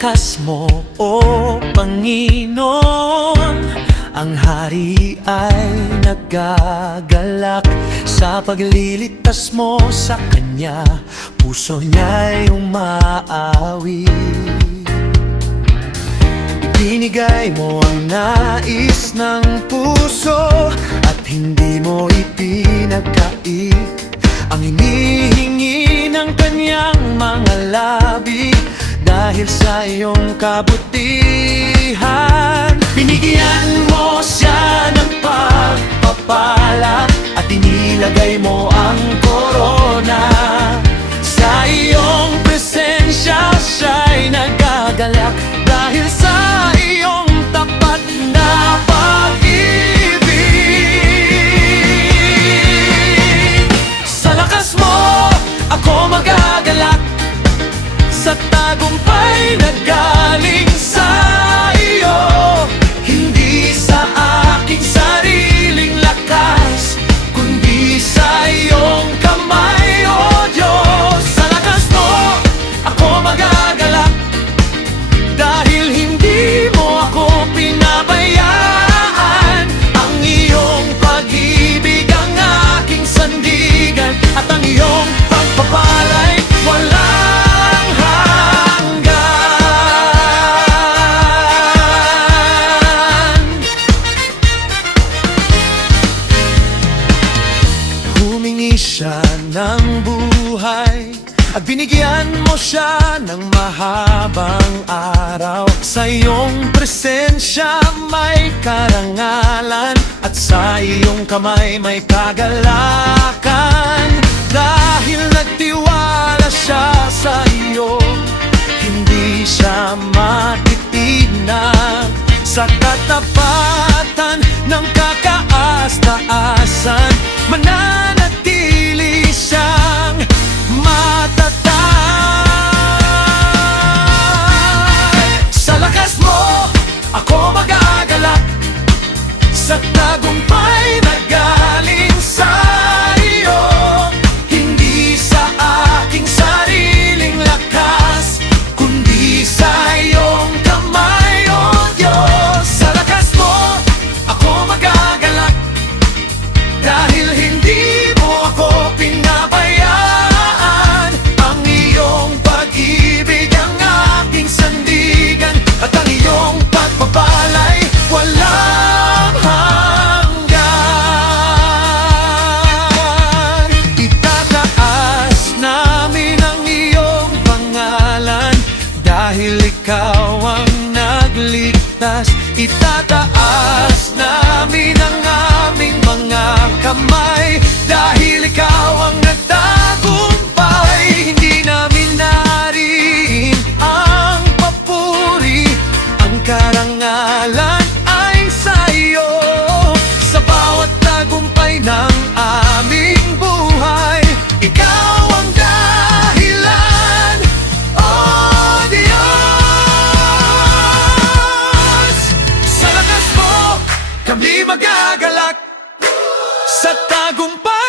lakas mo, O Panginoon, ang hari ay nagagalak sa paglilitas mo sa kanya. Puso niya'y umaawi. Ibinigay mo ang nais ng puso at hindi mo ipinagkait ang hinihingi ng kanyang mga labi. Dahil sa iyong kabutihan, binigyan mo siya ng pagpapala at inilagay mo ang korona. Sa iyong presensya siya'y nagagalak dahil sa iyong tapat na pag-ibig. Sa lakas mo ako magagalak, sa tagumpay na galing sa iyo, hindi sa aking sariling lakas, kundi sa iyong kamay, O Diyos. Sa lakas mo ako magagalak, dahil hindi mo ako pinabayaan. Ang iyong pag-ibig ang aking sandigan, at ang iyong pagpapala'y walang siya ng buhay at binigyan mo siya ng mahabang araw. Sa iyong presensya may karangalan, at sa iyong kamay may kagalakan. Dahil nagtiwala siya sa iyo, hindi siya matitinag. Sa katapatan ng kakaas-taasan, mananatili siyang matatag. Sa lakas mo ako magagalak, sa tagumpay na galing sa iyo, hindi sa aking sariling lakas, kundi sa iyong kamay, O Diyos. Sa lakas mo ako magagalak, dahil hindi mo ako pinabayaan. Ang iyong pag-ibig ang aking sandigan, at ang iyong pagpapala'y walang hanggan. Itataas namin ang iyong pangalan, dahil ikaw ang nagligtas. Itataas namin ang aming mga kamay, dahil ikaw ang nagtagumpay. Hindi namin nariin ang papuri, ang karangalan ay sa iyo. Sa bawat tagumpay ng aming buhay, ikaw ang dahilan, O Diyos. Sa lakas mo kami magagalak, sa tagumpay